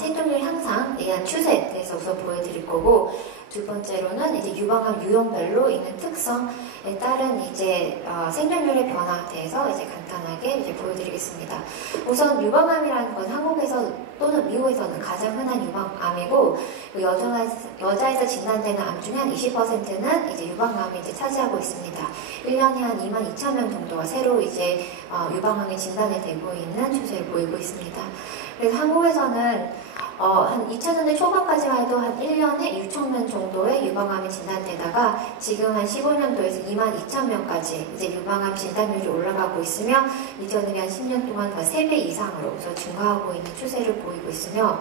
생존율 향상에 대한 추세에 대해서 우선 보여드릴 거고, 두 번째로는 이제 유방암 유형별로 있는 특성에 따른 이제 생존율의 변화에 대해서 이제 간단하게 이제 보여드리겠습니다. 우선 유방암이라는 건 한국에서 또는 미국에서는 가장 흔한 유방암이고, 그 여자에서 진단되는 암 중에 한 20%는 이제 유방암이 이제 차지하고 있습니다. 1년에 한 22,000명 정도가 새로 이제 유방암이 진단이 되고 있는 추세를 보이고 있습니다. 그래서 한국에서는 한 2000년대 초반까지만 해도 한 1년에 6,000명 정도의 유방암이 진단되다가 지금 한 15년도에서 22,000명까지 이제 유방암 진단율이 올라가고 있으며, 이전에 한 10년 동안 더 3배 이상으로 증가하고 있는 추세를 보이고 있으며,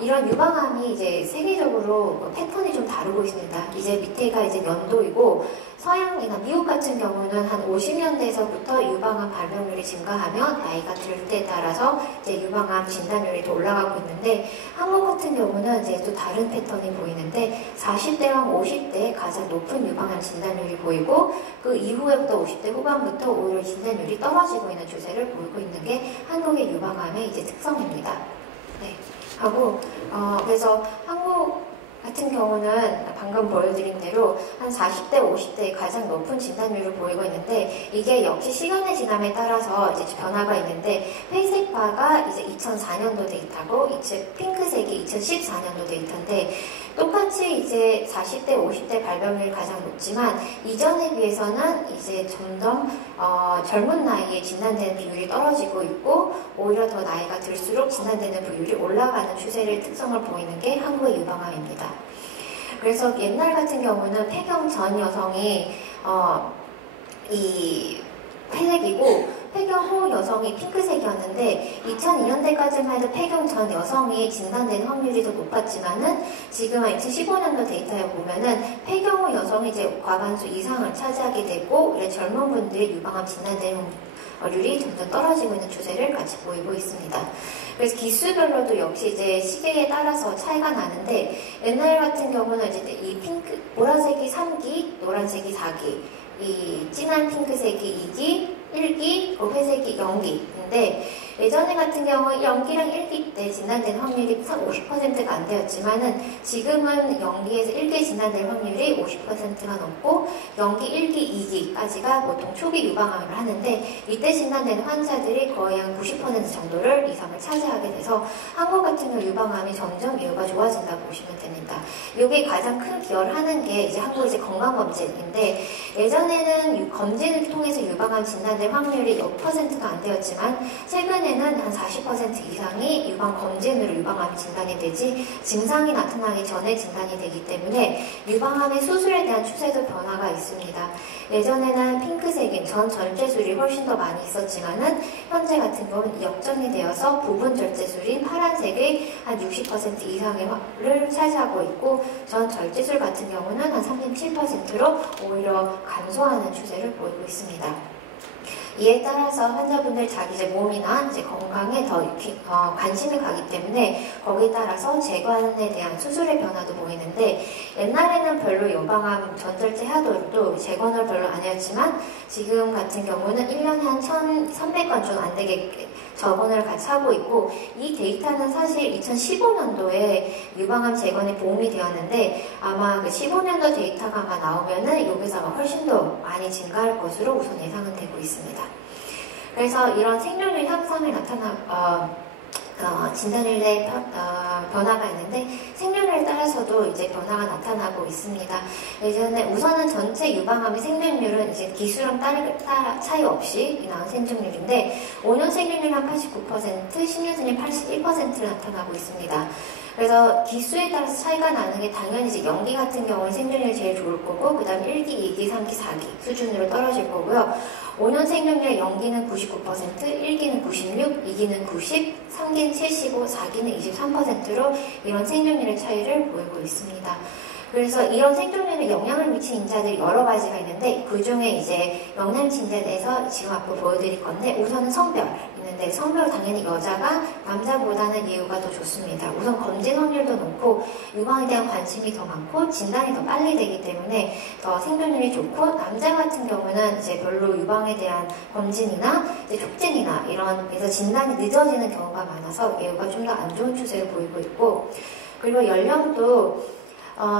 이런 유방암이 이제 세계적으로 패턴이 좀 다르고 있습니다. 이제 밑에가 이제 연도이고, 서양이나 미국 같은 경우는 한 50년대에서부터 유방암 발병률이 증가하며 나이가 들 때에 따라서 이제 유방암 진단율이 더 올라가고 있는데, 한국 같은 경우는 이제 또 다른 패턴이 보이는데, 40대와 50대에 가장 높은 유방암 진단율이 보이고, 그 이후에부터 50대 후반부터 오히려 진단율이 떨어지고 있는 추세를 보이고 있는 게 한국의 유방암의 이제 특성입니다. 네. 하고 그래서 한국 같은 경우는 방금 보여드린 대로 한 40대, 50대에 가장 높은 진단율을 보이고 있는데, 이게 역시 시간의 지남에 따라서 이제 변화가 있는데, 회색 바가 이제 2004년도 데이터고, 이제 핑크색이 2014년도 데이터인데, 똑같이 이제 40대, 50대 발병률이 가장 높지만, 이전에 비해서는 이제 점점 젊은 나이에 진단되는 비율이 떨어지고 있고, 오히려 더 나이가 들수록 진단되는 비율이 올라가는 추세를 특성을 보이는 게 한국의 유방암입니다. 그래서 옛날 같은 경우는 폐경 전 여성이 이 회색이고, 폐경 후 여성이 핑크색이었는데, 2002년대까지만 해도 폐경 전 여성이 진단되는 확률이 더 높았지만은, 지금 2015년도 데이터에 보면은 폐경 후 여성이 이제 과반수 이상을 차지하게 되고, 젊은 분들의 유방암 진단되는 률이 점점 떨어지고 있는 추세를 같이 보이고 있습니다. 그래서 기수별로도 역시 이제 시기에 따라서 차이가 나는데, 옛날 같은 경우는 이제 이 보라색이 3기, 노란색이 4기, 이 진한 핑크색이 2기, 1기, 회색이 0기인데, 예전에 같은 경우 0기랑 1기 때 진단된 확률이 50%가 안 되었지만은, 지금은 0기에서 1기 진단될 확률이 50%가 넘고, 0기, 1기, 2기까지가 보통 초기 유방암을 하는데, 이때 진단되는 환자들이 거의 한 90% 정도를 이상을 차지하게 돼서 한국 같은 경우 유방암이 점점 이유가 좋아진다고 보시면 됩니다. 이게 가장 큰 기여를 하는 게 이제 한국 이제 건강검진인데, 예전에는 검진을 통해서 유방암 진단될 확률이 0%가 안 되었지만, 최근에는 한 40% 이상이 유방검진으로 유방암 진단이 되지, 증상이 나타나기 전에 진단이 되기 때문에 유방암의 수술에 대한 추세도 변화가 있습니다. 예전에는 핑크색인 전 절제술이 훨씬 더 많이 있었지만은, 현재 같은 경우는 역전이 되어서 부분 절제술인 파란색이 한 60% 이상을 차지하고 있고, 전 절제술 같은 경우는 한 37%로 오히려 감소하는 추세를 보이고 있습니다. 이에 따라서 환자분들 자기 이제 몸이나 이제 건강에 더 관심이 가기 때문에 거기에 따라서 재관에 대한 수술의 변화도 보이는데, 옛날에는 별로 유방암 전절제 하더라도 재관을 별로 안 했지만, 지금 같은 경우는 1년에 한 1,300건 좀 안 되게 저건을 같이 하고 있고, 이 데이터는 사실 2015년도에 유방암 재건에 도움이 되었는데, 아마 그 15년도 데이터가 아마 나오면은 여기서 아마 훨씬 더 많이 증가할 것으로 우선 예상은 되고 있습니다. 그래서 이런 생존율 향상이 진단율의 변화가 있는데, 생존율에 따라서도 이제 변화가 나타나고 있습니다. 예전에 우선은 전체 유방암의 생존율은 이제 기수랑 차이 없이 나온 생존율인데, 5년 생존율 한 89%, 10년 생존율 81%를 나타나고 있습니다. 그래서 기수에 따라서 차이가 나는 게 당연히 이제 0기 같은 경우는 생존율이 제일 좋을 거고, 그 다음에 1기, 2기, 3기, 4기 수준으로 떨어질 거고요. 5년 생존율 0기는 99%, 1기는 96, 2기는 90, 3기는 75, 4기는 23%로 이런 생존율의 차이를 보이고 있습니다. 그래서 이런 생존율에 영향을 미친 인자들이 여러 가지가 있는데, 그 중에 이제 영향 미친 인자에 대해서 지금 앞으로 보여드릴 건데, 우선은 성별. 있는데 성별 당연히 여자가 남자보다는 예후가 더 좋습니다. 우선 검진 확률도 높고 유방에 대한 관심이 더 많고 진단이 더 빨리 되기 때문에 더 생존율이 좋고, 남자 같은 경우는 이제 별로 유방에 대한 검진이나 이제 촉진이나 이런 그래서 진단이 늦어지는 경우가 많아서 예후가 좀 더 안 좋은 추세를 보이고 있고, 그리고 연령도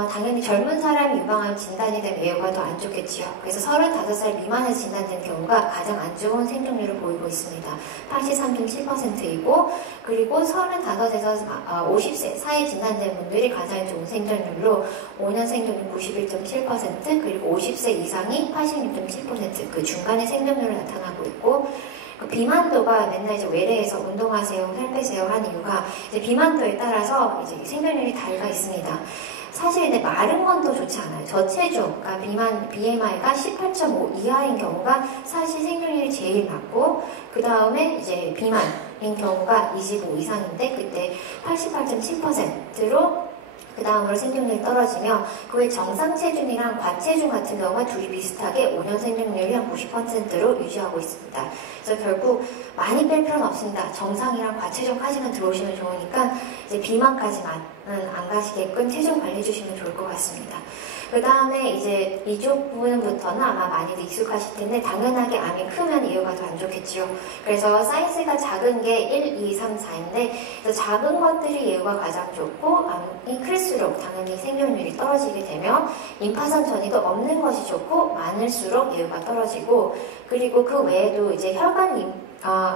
당연히 젊은 사람이 유방암 진단이 되면 예후가 더 안 좋겠지요. 그래서 35살 미만에서 진단되는 경우가 가장 안 좋은 생존율을 보이고 있습니다. 83.7%이고, 그리고 35에서 50세 사이에 진단된 분들이 가장 좋은 생존율로 5년 생존율 91.7%, 그리고 50세 이상이 86.7%, 그 중간에 생존율을 나타나고 있고, 그 비만도가 맨날 이제 외래에서 운동하세요, 살 빼세요 하는 이유가 이제 비만도에 따라서 이제 생존율이 다르가 있습니다. 사실 근데 마른 건 또 좋지 않아요. 저체중, 그러니까 비만 BMI가 18.5 이하인 경우가 사실 생존율이 제일 낮고, 그 다음에 이제 비만인 경우가 25 이상인데 그때 88.7%로 그 다음으로 생존율이 떨어지며, 그 외 정상 체중이랑 과체중 같은 경우가 둘이 비슷하게 5년 생존율이 한 90%로 유지하고 있습니다. 그래서 결국 많이 뺄 필요는 없습니다. 정상이랑 과체중까지만 들어오시면 좋으니까 이제 비만까지만은 안 가시게끔 체중 관리해 주시면 좋을 것 같습니다. 그 다음에 이제 이쪽 부분부터는 아마 많이들 익숙하실 텐데, 당연하게 암이 크면 예후가 더 안 좋겠지요. 그래서 사이즈가 작은 게 1, 2, 3, 4인데 작은 것들이 예후가 가장 좋고, 암이 클수록 당연히 생존율이 떨어지게 되며 임파선 전이도 없는 것이 좋고, 많을수록 예후가 떨어지고, 그리고 그 외에도 이제 혈관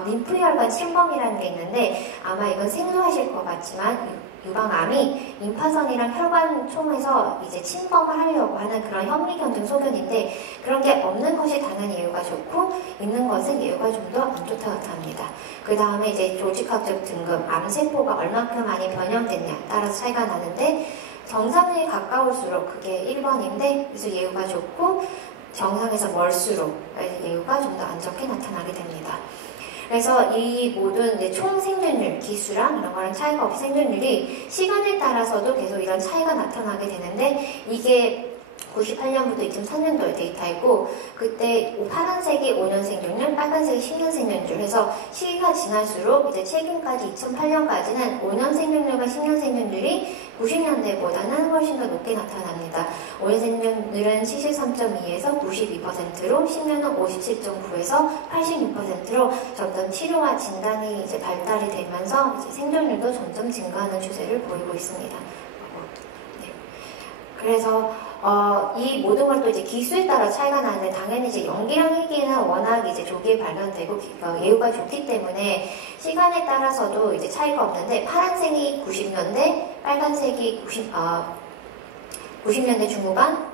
림프혈관 침범이라는 게 있는데, 아마 이건 생소하실 것 같지만 유방암이 임파선이랑 혈관 총에서 이제 침범을 하려고 하는 그런 현미경증 소견인데, 그런 게 없는 것이 당연히 예후가 좋고 있는 것은 예후가 좀 더 안 좋다고 나타납니다. 그 다음에 이제 조직학적 등급, 암세포가 얼마큼 많이 변형됐냐 따라서 차이가 나는데, 정상에 가까울수록 그게 1번인데 그래서 예후가 좋고, 정상에서 멀수록 예후가 좀 더 안 좋게 나타나게 됩니다. 그래서 이 모든 이제 총 생존율, 기수랑 이런 거랑 차이가 없이 생존율이 시간에 따라서도 계속 이런 차이가 나타나게 되는데, 이게 98년부터 2003년도의 데이터이고, 그때 파란색이 5년 생존율, 빨간색이 10년 생존율 해서 시기가 지날수록 이제 최근까지 2008년까지는 5년 생존율과 10년 생존율이 90년대보다는 훨씬 더 높게 나타납니다. 5년 생존율은 73.2에서 92%로, 10년은 57.9에서 86%로 점점 치료와 진단이 이제 발달이 되면서 이제 생존율도 점점 증가하는 추세를 보이고 있습니다. 네. 그래서 이 모든 걸 또 이제 기수에 따라 차이가 나는데, 당연히 이제 연기랑 희귀는 워낙 이제 조기에 발견되고 예후가 좋기 때문에 시간에 따라서도 이제 차이가 없는데, 파란색이 90년대, 빨간색이 90년대 중후반,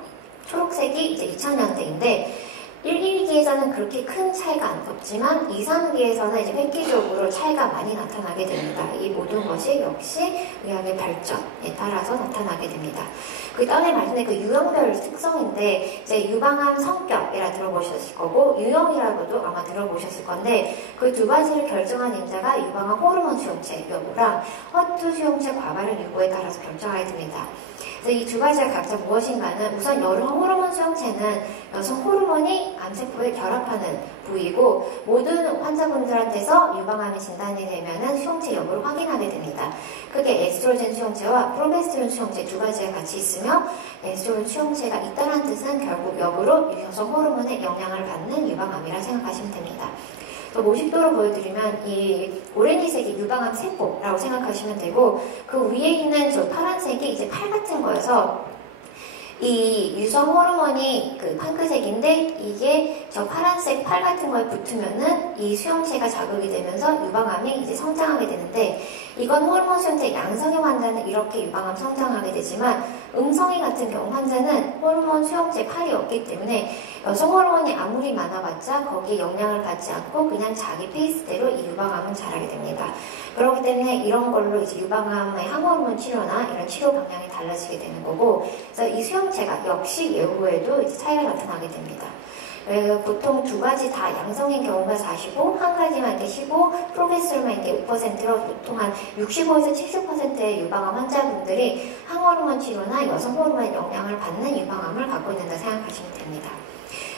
초록색이 이제 2000년대인데 1, 2기에서는 그렇게 큰 차이가 없지만 2, 3기에서는 이제 획기적으로 차이가 많이 나타나게 됩니다. 이 모든 것이 역시 의학의 발전에 따라서 나타나게 됩니다. 그 다음에 말씀드린 그 유형별 특성인데, 이제 유방암 성격이라 들어보셨을 거고, 유형이라고도 아마 들어보셨을 건데, 그 두 가지를 결정한 인자가 유방암 호르몬 수용체 여부랑 허투 수용체 과발현 유무에 따라서 결정하게 됩니다. 이 두 가지가 각자 무엇인가는, 우선 여성 호르몬 수용체는 여성 호르몬이 암세포에 결합하는 부위고, 모든 환자분들한테서 유방암이 진단이 되면은 수용체 여부를 확인하게 됩니다. 그게 에스트로겐 수용체와 프로게스테론 수용체 두 가지가 같이 있으며, 에스트로겐 수용체가 있다는 뜻은 결국 역으로 여성 호르몬의 영향을 받는 유방암이라 생각하시면 됩니다. 또 모식도로 보여드리면 이 오렌지색이 유방암 세포라고 생각하시면 되고, 그 위에 있는 저 파란색이 이제 팔 같은 거여서 이 유성 호르몬이 그 핑크색인데, 이게 저 파란색 팔 같은 거에 붙으면은 이 수용체가 자극이 되면서 유방암이 이제 성장하게 되는데, 이건 호르몬 수용체 양성의 환자는 이렇게 유방암 성장하게 되지만, 음성이 같은 경우 환자는 호르몬 수용체 팔이 없기 때문에 여성 호르몬이 아무리 많아봤자 거기에 영향을 받지 않고 그냥 자기 페이스대로 이 유방암은 자라게 됩니다. 그렇기 때문에 이런 걸로 이제 유방암의 항호르몬 치료나 이런 치료 방향이 달라지게 되는 거고, 그래서 이 수용체가 역시 예후에도 이제 차이가 나타나게 됩니다. 보통 두 가지 다 양성인 경우가 45, 한 가지만 이렇게 15, 프로게스테론만 이렇게 5%로 보통 한 65에서 70%의 유방암 환자분들이 항호르몬 치료나 여성 호르몬의 영향을 받는 유방암을 갖고 있는다 생각하시면 됩니다.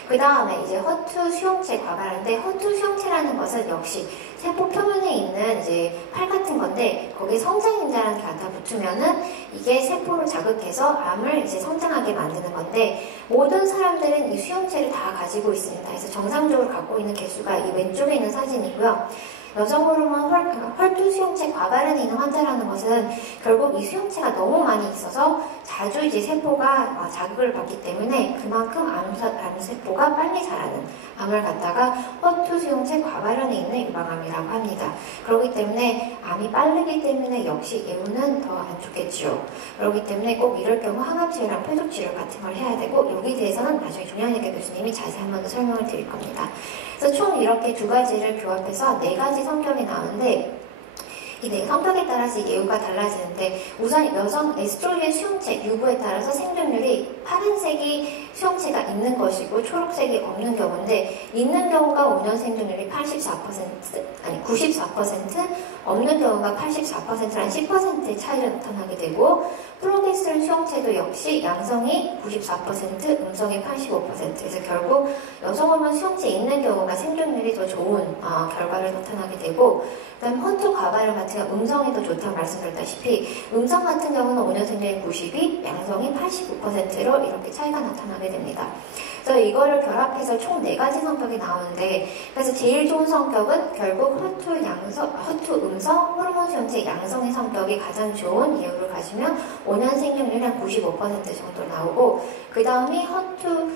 그 다음에 이제 허투 수용체 과발인데, 허투 수용체라는 것은 역시 세포 표면에 있는 이제 팔 같은 건데, 거기에 성장인자라는 게 갖다 붙으면은 이게 세포를 자극해서 암을 이제 성장하게 만드는 건데, 모든 사람들은 이 수용체를 다 가지고 있습니다. 그래서 정상적으로 갖고 있는 개수가 이 왼쪽에 있는 사진이고요. 여성 호르몬 혈투 수용체 과발현이 있는 환자라는 것은 결국 이 수용체가 너무 많이 있어서 자주 이제 세포가 자극을 받기 때문에 그만큼 암세포가 빨리 자라는 암을 갖다가 허투 수용체 과발현에 있는 유방암이라고 합니다. 그렇기 때문에 암이 빠르기 때문에 역시 예후는 더 안 좋겠죠. 그렇기 때문에 꼭 이럴 경우 항암치료랑 표적치료 같은 걸 해야 되고, 여기 대해서는 나중에 종양외과 교수님이 자세히 한 번 더 설명을 드릴 겁니다. 그래서 총 이렇게 두 가지를 교합해서 네 가지 성격이 나오는데, 이 네 성격에 따라서 예후가 달라지는데, 우선 여성 에스트로겐 수용체 유부에 따라서 생존율이 파란색이 수용체가 있는 것이고 초록색이 없는 경우인데, 있는 경우가 5년 생존율이 94%, 없는 경우가 84%란 10%의 차이를 나타나게 되고, 프로게스테론 수용체도 역시 양성이 94%, 음성이 85%. 그래서 결국 여성 호르몬 수용체 있는 경우가 생존율이 더 좋은 결과를 나타나게 되고, 그다음 허투 과발현 같은 경우 음성이 더 좋다고 말씀드렸다시피, 음성 같은 경우는 5년 생존율이 92, 양성이 89%로 이렇게 차이가 나타나게 됩니다. 그래서 이거를 결합해서 총 4가지 성격이 나오는데, 그래서 제일 좋은 성격은 결국 허투 음성 호르몬 수용체 양성의 성격이 가장 좋은 예후를 가지면 5년 생존율이 한 95% 정도 나오고, 그 다음이 허투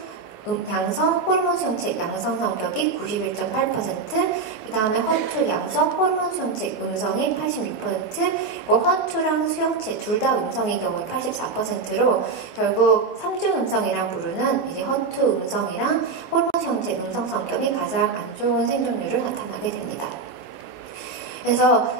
양성 호르몬 수용체 양성 성격이 91.8%, 그 다음에 허투 양성 호르몬 수용체 음성이 86%, 허투랑 수용체 둘 다 음성의 경우에 84%로 결국 3중 음성이랑 부르는 이제 허투 음성이랑 호르몬 수용체 음성 성격이 가장 안 좋은 생존율을 나타나게 됩니다. 그래서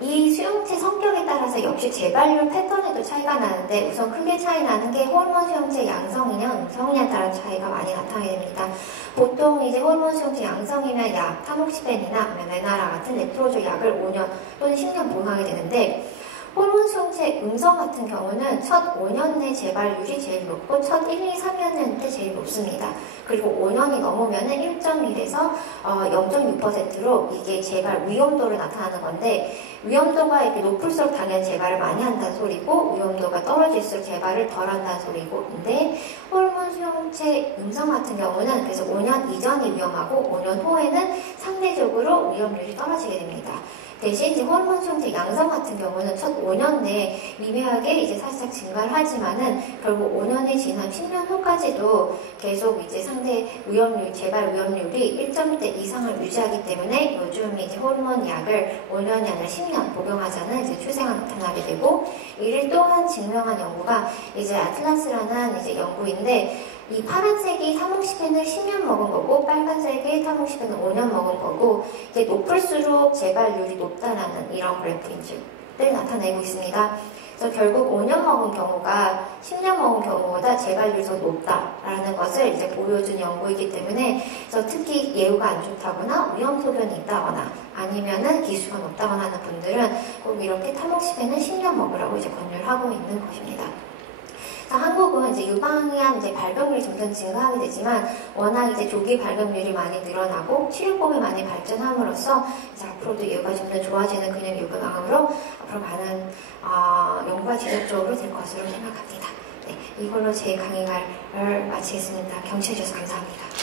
이 수용체 성격에 따라서 역시 재발률 패턴에도 차이가 나는데, 우선 크게 차이 나는 게 호르몬 수용체 양성이냐 음성이냐에 따른 차이가 많이 나타나게 됩니다. 보통 이제 호르몬 수용체 양성이면 약 타목시펜이나 메나라 같은 레트로조 약을 5년 또는 10년 복용하게 되는데, 호르몬 수용체 음성 같은 경우는 첫 5년 내 재발률이 제일 높고 첫 1, 2, 3년 때 제일 높습니다. 그리고 5년이 넘으면은 1.1에서 0.6%로 이게 재발 위험도를 나타나는 건데, 위험도가 이렇게 높을수록 당연히 재발을 많이 한다는 소리고, 위험도가 떨어질수록 재발을 덜 한다는 소리고, 근데 호르몬 수용체 음성 같은 경우는 그래서 5년 이전이 위험하고 5년 후에는 상대적으로 위험률이 떨어지게 됩니다. 대신 이제 호르몬 수용체 양성 같은 경우는 첫 5년 내에 미묘하게 이제 살짝 증가를 하지만은 결국 5년이 지난 10년 후까지도 계속 이제 상대 위험률, 재발 위험률이 1.1대 이상을 유지하기 때문에 요즘 이제 호르몬 약을 5년이 아니라 10년 복용하자는 이제 추세가 나타나게 되고, 이를 또한 증명한 연구가 이제 아틀라스라는 이제 연구인데, 이 파란색이 타목시펜을 10년 먹은 거고, 빨간색이 타목시펜을 5년 먹은 거고, 이게 높을수록 재발률이 높다라는 이런 그래프를 나타내고 있습니다. 그래서 결국 5년 먹은 경우가 10년 먹은 경우보다 재발률이 더 높다라는 것을 이제 보여준 연구이기 때문에, 그래서 특히 예후가 안 좋다거나 위험 소견이 있다거나 아니면은 기수가 높다거나 하는 분들은 꼭 이렇게 타목시펜을 10년 먹으라고 이제 권유를 하고 있는 것입니다. 한국은 이제 유방암 이제 발병률이 점점 증가하게 되지만, 워낙 이제 조기 발병률이 많이 늘어나고 치료법이 많이 발전함으로써 이제 앞으로도 예후가 점점 좋아지는 근육 유방암으로 앞으로 많은 연구가 지속적으로 될 것으로 생각합니다. 네, 이걸로 제 강의를 마치겠습니다. 경청해 주셔서 감사합니다.